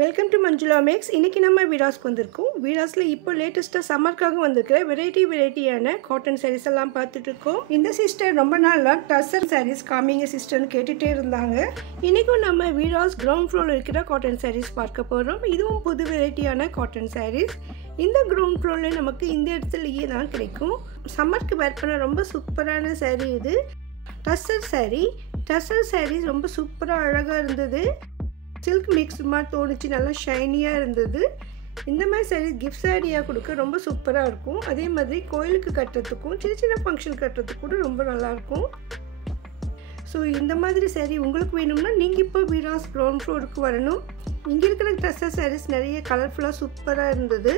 Welcome to Manjula maths. இன்றைக்கி நம்ம வீடாஸ்க்கு வந்திருக்கோம். வீடாஸில் இப்போ லேட்டஸ்ட்டாக சம்மருக்காக வந்திருக்கிற வெரைட்டியான காட்டன் சாரீஸ் எல்லாம் பார்த்துட்ருக்கோம். இந்த சிஸ்டர் ரொம்ப நாளாக டசர் சாரீஸ் காமிங்க சிஸ்டர்னு கேட்டுகிட்டே இருந்தாங்க. இன்றைக்கும் நம்ம வீடாஸ் கிரவுண்ட் ஃப்ளோரில் இருக்கிற காட்டன் சாரீஸ் பார்க்க போகிறோம். இதுவும் புது வெரைட்டியான காட்டன் சாரீஸ். இந்த கிரவுண்ட் ஃப்ளோரில் நமக்கு இந்த இடத்துலையே தான் கிடைக்கும். சம்மருக்கு வேர் பண்ண ரொம்ப சூப்பரான சாரீ இது. டசர் சாரீஸ் ரொம்ப சூப்பராக அழகாக இருந்தது. சில்க் மிக்ஸ் மாதிரி தோணுச்சு, நல்லா ஷைனியாக இருந்தது. இந்த மாதிரி சாரீ கிஃப்ட் சாரியாக கொடுக்க ரொம்ப சூப்பராக இருக்கும். அதே மாதிரி கோயிலுக்கு கட்டுறதுக்கும் சின்ன ஃபங்க்ஷன் கட்டுறதுக்கு கூட ரொம்ப நல்லாயிருக்கும். ஸோ இந்த மாதிரி சாரீ உங்களுக்கு வேணும்னா நீங்கள் இப்போ வீடாஸ் கிரவுண்ட் ஃப்ளோருக்கு வரணும். இங்கே இருக்கிற டசர் சாரீஸ் நிறைய கலர்ஃபுல்லாக சூப்பராக இருந்தது.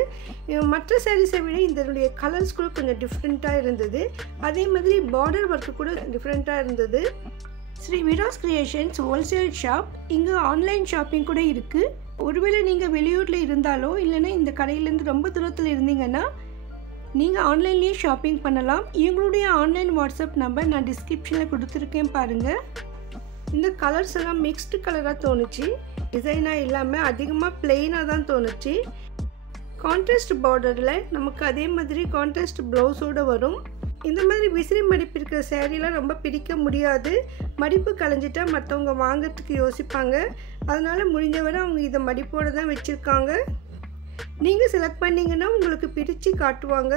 மற்ற சாரீஸை விட இதனுடைய கலர்ஸ் கூட கொஞ்சம் டிஃப்ரெண்ட்டாக இருந்தது. அதே மாதிரி பார்டர் ஒர்க்கு கூட டிஃப்ரெண்ட்டாக இருந்தது. Sri Veedas creations wholesale shop. இங்கே ஆன்லைன் ஷாப்பிங் கூட இருக்குது. ஒருவேளை நீங்கள் வெளியூரில் இருந்தாலோ இல்லைன்னா இந்த கடையிலேருந்து ரொம்ப தூரத்தில் இருந்தீங்கன்னா நீங்கள் ஆன்லைன்லேயே ஷாப்பிங் பண்ணலாம். இவங்களுடைய ஆன்லைன் வாட்ஸ்அப் நம்பர் நான் டிஸ்கிரிப்ஷனில் கொடுத்துருக்கேன் பாருங்கள். இந்த கலர்ஸ் எல்லாம் மிக்ஸ்டு கலராக தோணுச்சு, டிசைனாக இல்லாமல் அதிகமாக பிளெயினாக தான் தோணுச்சு. கான்ட்ராஸ்ட் பார்டரில் நமக்கு அதே மாதிரி கான்ட்ராஸ்ட் ப்ளவுஸோடு வரும். இந்த மாதிரி விசிறி மடிப்பு இருக்கிற சேரீலாம் ரொம்ப பிரிக்க முடியாது. மடிப்பு கலைஞ்சிட்டா மற்றவங்க வாங்கிறதுக்கு யோசிப்பாங்க. அதனால் முடிஞ்சவரை அவங்க இதை மடிப்போடு தான் வச்சுருக்காங்க. நீங்கள் செலக்ட் பண்ணிங்கன்னா உங்களுக்கு பிரித்து காட்டுவாங்க.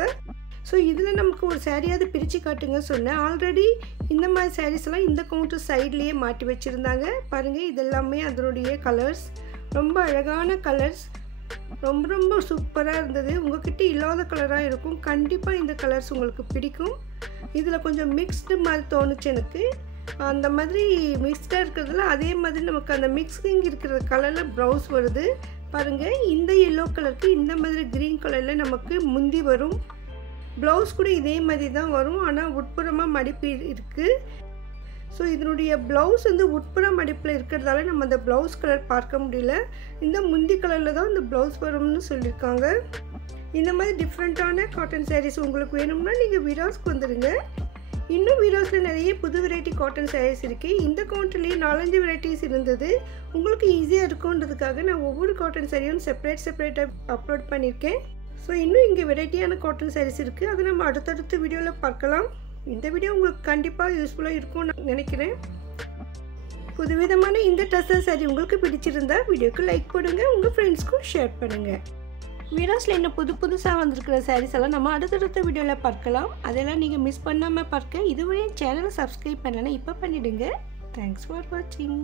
ஸோ இதில் நமக்கு ஒரு சாரியாவது பிரித்து காட்டுங்க சொன்னேன். ஆல்ரெடி இந்த மாதிரி சாரீஸ்லாம் இந்த கவுண்டர் சைட்லேயே மாட்டி வச்சுருந்தாங்க பாருங்கள். இதெல்லாமே அதனுடைய கலர்ஸ் ரொம்ப அழகான கலர்ஸ், ரொம்ப சூப்பராக இருந்தது. உங்கள்கிட்ட இல்லாத கலராக இருக்கும். கண்டிப்பாக இந்த கலர்ஸ் உங்களுக்கு பிடிக்கும். இதில் கொஞ்சம் மிக்ஸ்டு மாதிரி தோணுச்சு எனக்கு. அந்த மாதிரி மிக்ஸ்டாக இருக்கிறதுல அதே மாதிரி நமக்கு அந்த மிக்ஸிங் இருக்கிற கலரில் ப்ளவுஸ் வருது பாருங்கள். இந்த எல்லோ கலருக்கு இந்த மாதிரி க்ரீன் கலரில் நமக்கு முந்தி வரும். ப்ளவுஸ் கூட இதே மாதிரி தான் வரும், ஆனால் உட்புறமாக மடிப்பு இருக்குது. ஸோ இதனுடைய ப்ளவுஸ் வந்து உட்புற மடிப்பில் இருக்கிறதால நம்ம அந்த ப்ளவுஸ் கலர் பார்க்க முடியல. இந்த முந்தி கலரில் தான் இந்த ப்ளவுஸ் வரும்னு சொல்லியிருக்காங்க. இந்த மாதிரி டிஃப்ரெண்ட்டான காட்டன் சாரீஸ் உங்களுக்கு வேணும்னா நீங்கள் வீடாஸ்க்கு வந்துடுங்க. இன்னும் வீடாஸில் நிறைய புது வெரைட்டி காட்டன் சாரீஸ் இருக்குது. இந்த கவுண்டர்லேயே 4-5 வெரைட்டிஸ் இருந்தது. உங்களுக்கு ஈஸியாக இருக்குன்றதுக்காக நான் ஒவ்வொரு காட்டன் சாரியும் செப்பரேட்டாக அப்லோட் பண்ணியிருக்கேன். ஸோ இன்னும் இங்கே வெரைட்டியான காட்டன் சாரீஸ் இருக்குது. அதை நம்ம அடுத்தடுத்த வீடியோவில் பார்க்கலாம். இந்த வீடியோ உங்களுக்கு கண்டிப்பாக யூஸ்ஃபுல்லாக இருக்கும்னு நான் நினைக்கிறேன். புதுவிதமான இந்த டசர் சாரீ உங்களுக்கு பிடிச்சிருந்தா வீடியோக்கு லைக் போடுங்க, உங்கள் ஃப்ரெண்ட்ஸ்க்கும் ஷேர் பண்ணுங்கள். வீடியோஸில் இன்னும் புதுசாக வந்திருக்கிற சாரீஸ் எல்லாம் நம்ம அடுத்தடுத்த வீடியோவில் பார்க்கலாம். அதெல்லாம் நீங்கள் மிஸ் பண்ணாமல் பார்க்க இதுவரை சேனலை சப்ஸ்கிரைப் பண்ணலைன்னா இப்போ பண்ணிவிடுங்க. தேங்க்ஸ் ஃபார் வாட்சிங்.